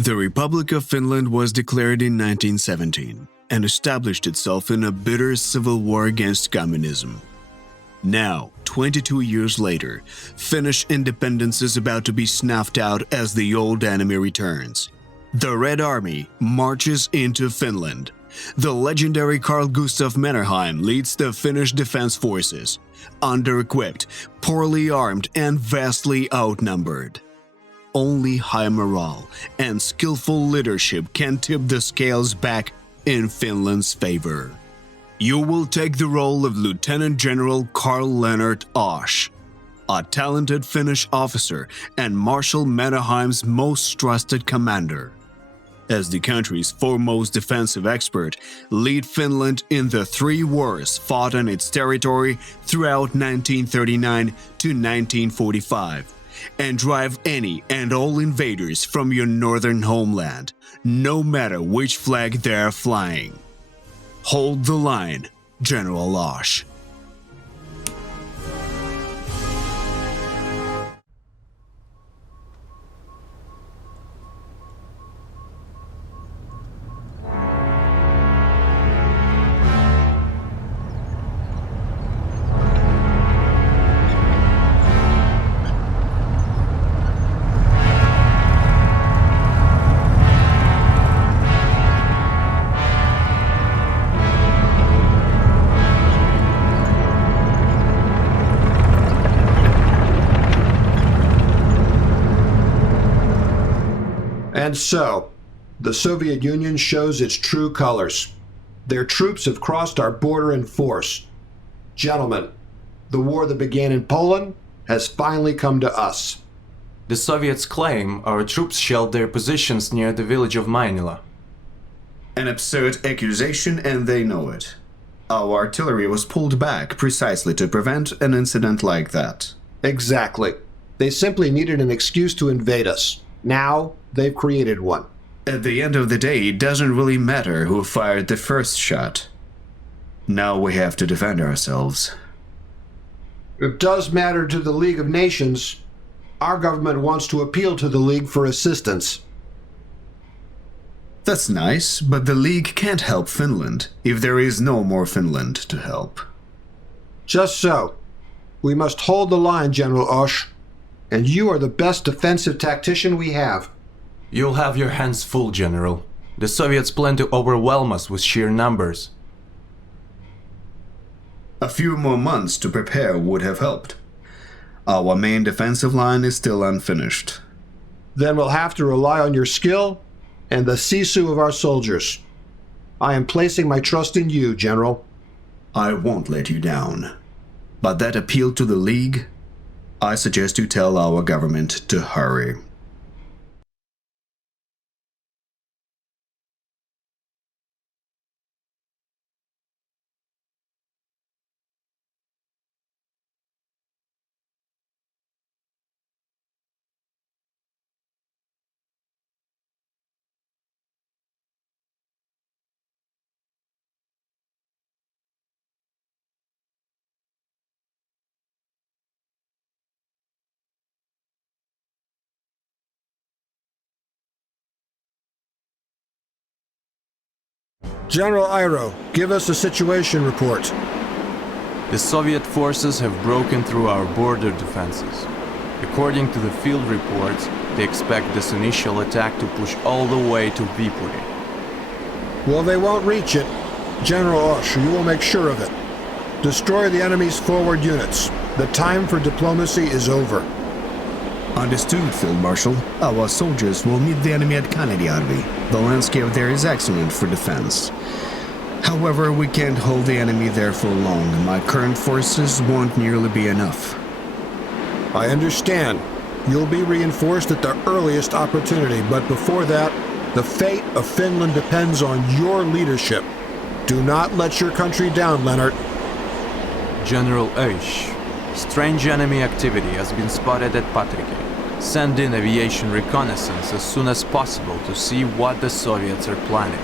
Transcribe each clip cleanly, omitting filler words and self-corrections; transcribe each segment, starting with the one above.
The Republic of Finland was declared in 1917 and established itself in a bitter civil war against communism. Now, 22 years later, Finnish independence is about to be snuffed out as the old enemy returns. The Red Army marches into Finland. The legendary Carl Gustaf Mannerheim leads the Finnish defense forces, under-equipped, poorly armed, and vastly outnumbered. Only high morale and skillful leadership can tip the scales back in Finland's favor. You will take the role of Lieutenant General Carl Lennart Osh, a talented Finnish officer and Marshal Mannerheim's most trusted commander. As the country's foremost defensive expert, lead Finland in the 3 wars fought on its territory throughout 1939 to 1945, and drive any and all invaders from your northern homeland, no matter which flag they're flying. Hold the line, General Osh. And so, the Soviet Union shows its true colors. Their troops have crossed our border in force. Gentlemen, the war that began in Poland has finally come to us. The Soviets claim our troops shelled their positions near the village of Mainila. An absurd accusation, and they know it. Our artillery was pulled back precisely to prevent an incident like that. Exactly. They simply needed an excuse to invade us. Now, they've created one. At the end of the day, it doesn't really matter who fired the first shot. Now we have to defend ourselves. It does matter to the League of Nations. Our government wants to appeal to the League for assistance. That's nice, but the League can't help Finland if there is no more Finland to help. Just so. We must hold the line, General Osh. And you are the best defensive tactician we have. You'll have your hands full, General. The Soviets plan to overwhelm us with sheer numbers. A few more months to prepare would have helped. Our main defensive line is still unfinished. Then we'll have to rely on your skill and the sisu of our soldiers. I am placing my trust in you, General. I won't let you down. But that appeal to the League, I suggest you tell our government to hurry. General Iro, give us a situation report. The Soviet forces have broken through our border defenses. According to the field reports, they expect this initial attack to push all the way to Viipuri. Well, they won't reach it. General Osh, you will make sure of it. Destroy the enemy's forward units. The time for diplomacy is over. Understood, Field Marshal. Our soldiers will meet the enemy at Kanadiarvi. The landscape there is excellent for defense. However, we can't hold the enemy there for long. My current forces won't nearly be enough. I understand. You'll be reinforced at the earliest opportunity, but before that, the fate of Finland depends on your leadership. Do not let your country down, Lennart. General Osh, strange enemy activity has been spotted at Patrike. Send in aviation reconnaissance as soon as possible to see what the Soviets are planning.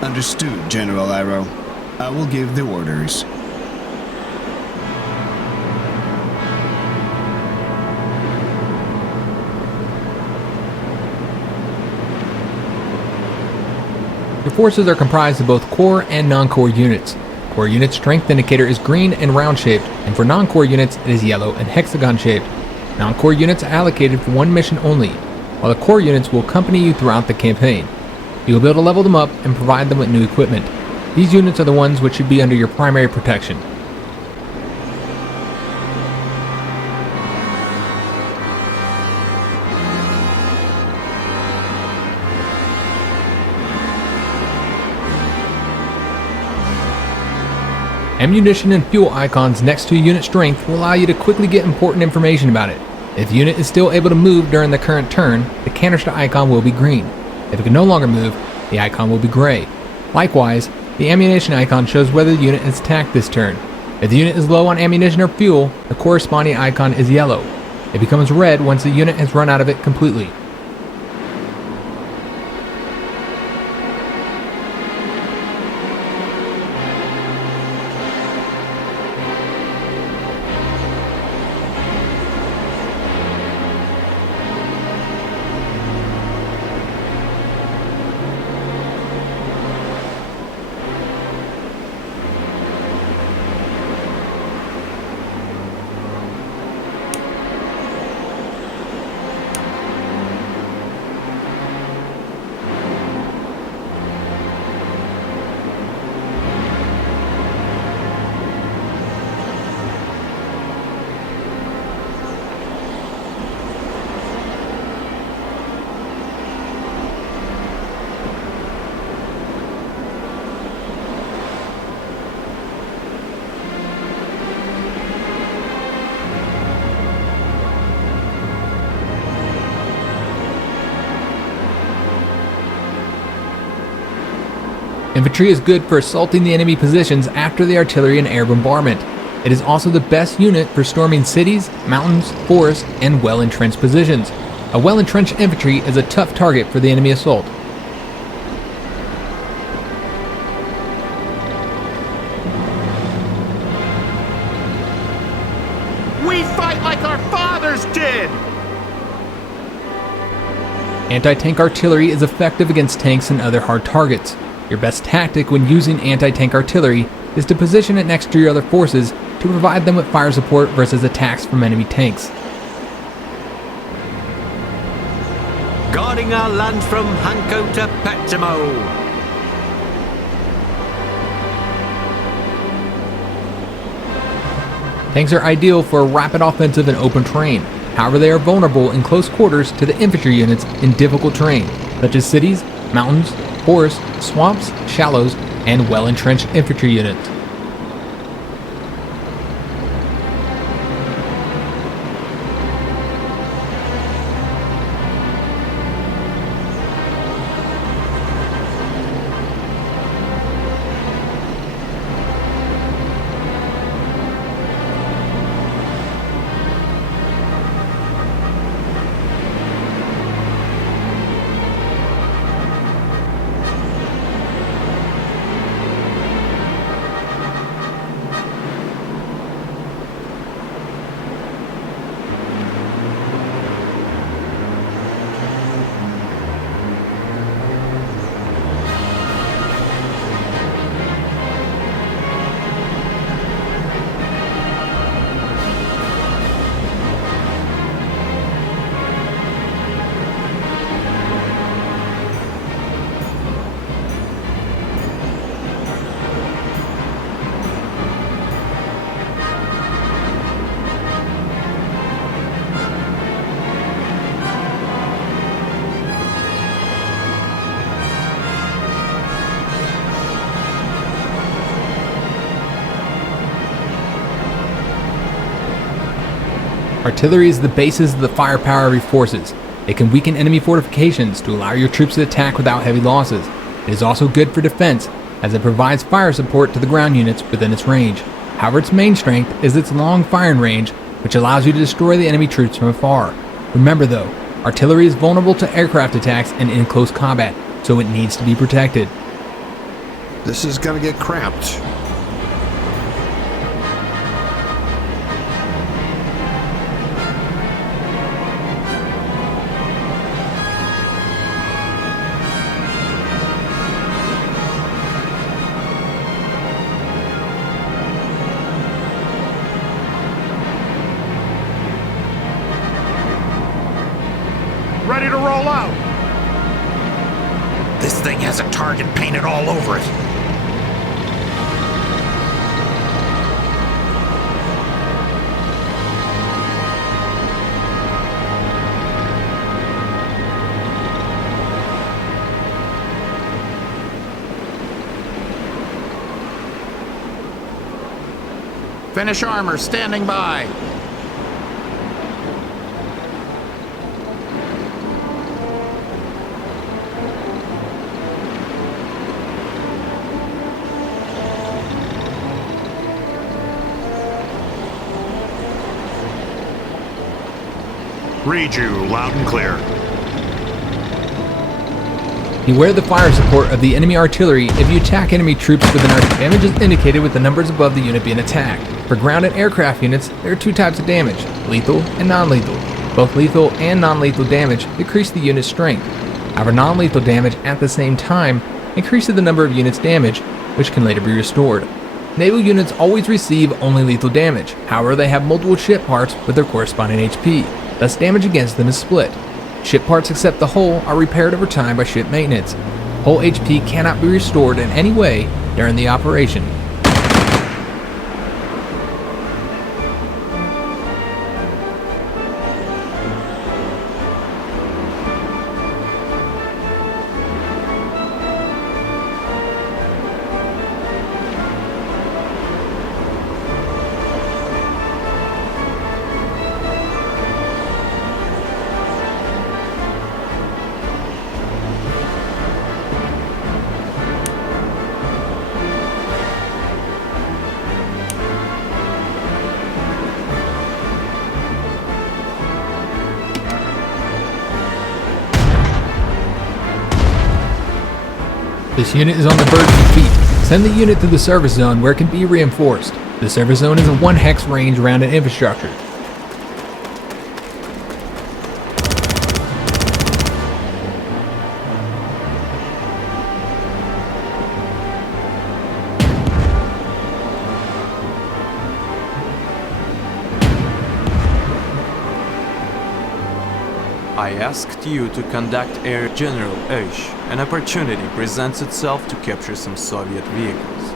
Understood, General Iro. I will give the orders. Your forces are comprised of both core and non-core units. Core unit strength indicator is green and round-shaped, and for non-core units it is yellow and hexagon-shaped. Non-core units are allocated for one mission only, while the core units will accompany you throughout the campaign. You will be able to level them up and provide them with new equipment. These units are the ones which should be under your primary protection. Ammunition and fuel icons next to unit strength will allow you to quickly get important information about it. If the unit is still able to move during the current turn, the canister icon will be green. If it can no longer move, the icon will be gray. Likewise, the ammunition icon shows whether the unit is attacked this turn. If the unit is low on ammunition or fuel, the corresponding icon is yellow. It becomes red once the unit has run out of it completely. Infantry is good for assaulting the enemy positions after the artillery and air bombardment. It is also the best unit for storming cities, mountains, forests, and well-entrenched positions. A well-entrenched infantry is a tough target for the enemy assault. We fight like our fathers did! Anti-tank artillery is effective against tanks and other hard targets. Your best tactic when using anti-tank artillery is to position it next to your other forces to provide them with fire support versus attacks from enemy tanks. Guarding our land from Hanko to Petimo. Tanks are ideal for a rapid offensive in open terrain. However, they are vulnerable in close quarters to the infantry units in difficult terrain, such as cities, mountains, forests, swamps, shallows, and well-entrenched infantry units. Artillery is the basis of the firepower of your forces. It can weaken enemy fortifications to allow your troops to attack without heavy losses. It is also good for defense, as it provides fire support to the ground units within its range. However, its main strength is its long firing range, which allows you to destroy the enemy troops from afar. Remember though, artillery is vulnerable to aircraft attacks and in close combat, so it needs to be protected. This is gonna get cramped. ready to roll out. This thing has a target painted all over it. Finish armor standing by. Read you loud and clear. Beware the fire support of the enemy artillery if you attack enemy troops with an arc. Damage is indicated with the numbers above the unit being attacked. For ground and aircraft units, there are two types of damage, lethal and non-lethal. Both lethal and non-lethal damage decrease the unit's strength. However, non-lethal damage at the same time increases the number of units damaged, which can later be restored. Naval units always receive only lethal damage, however they have multiple ship parts with their corresponding HP, thus damage against them is split. Ship parts except the hull are repaired over time by ship maintenance. Hull HP cannot be restored in any way during the operation. This unit is on the verge of defeat. Send the unit to the service zone where it can be reinforced. The service zone is a 1 hex range around an infrastructure. I asked you to conduct Air General Oesch. An opportunity presents itself to capture some Soviet vehicles.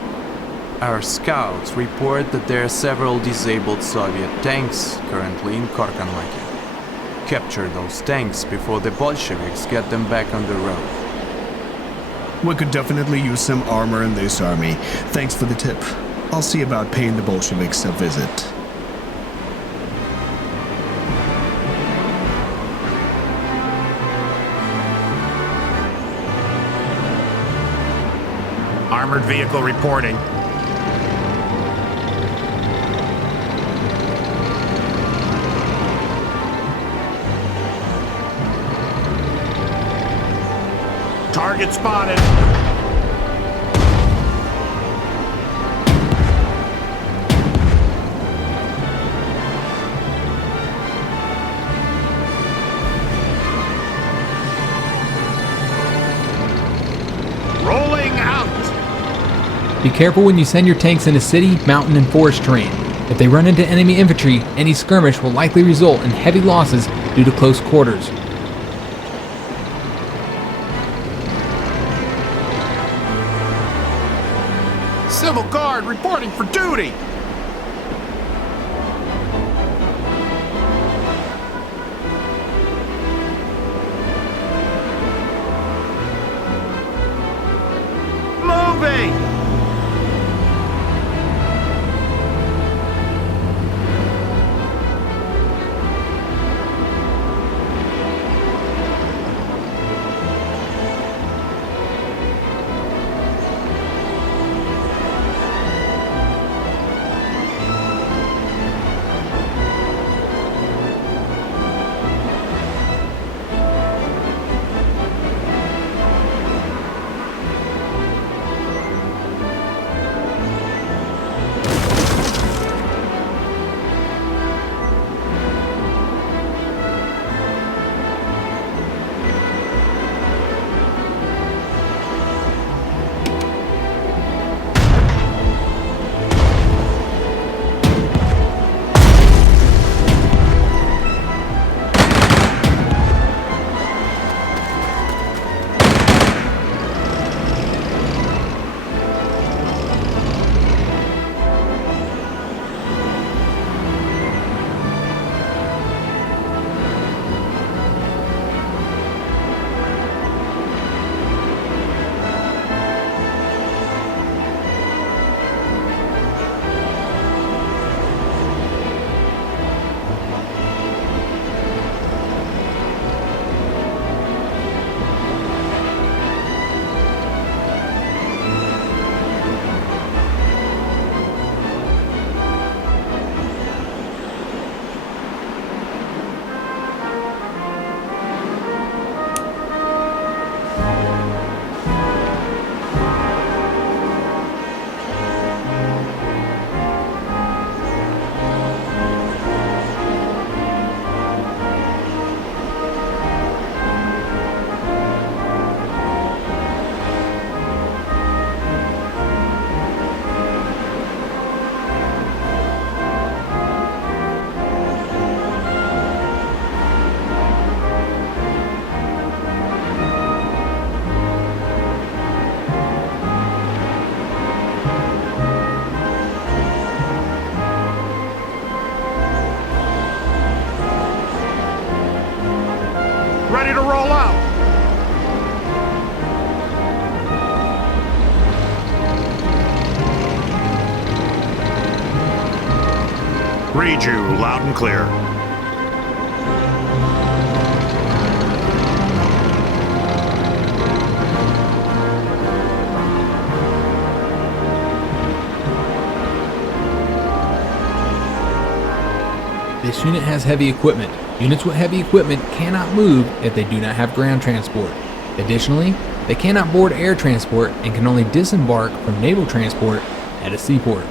Our scouts report that there are several disabled Soviet tanks currently in Korkanlaki. Capture those tanks before the Bolsheviks get them back on the road. We could definitely use some armor in this army. Thanks for the tip. I'll see about paying the Bolsheviks a visit. Armored vehicle reporting. Target spotted. Rolling out. Be careful when you send your tanks into city, mountain, and forest terrain. If they run into enemy infantry, any skirmish will likely result in heavy losses due to close quarters. Civil Guard reporting for duty. Moving. Ready to roll out. Read you loud and clear. This unit has heavy equipment. Units with heavy equipment cannot move if they do not have ground transport. Additionally, they cannot board air transport and can only disembark from naval transport at a seaport.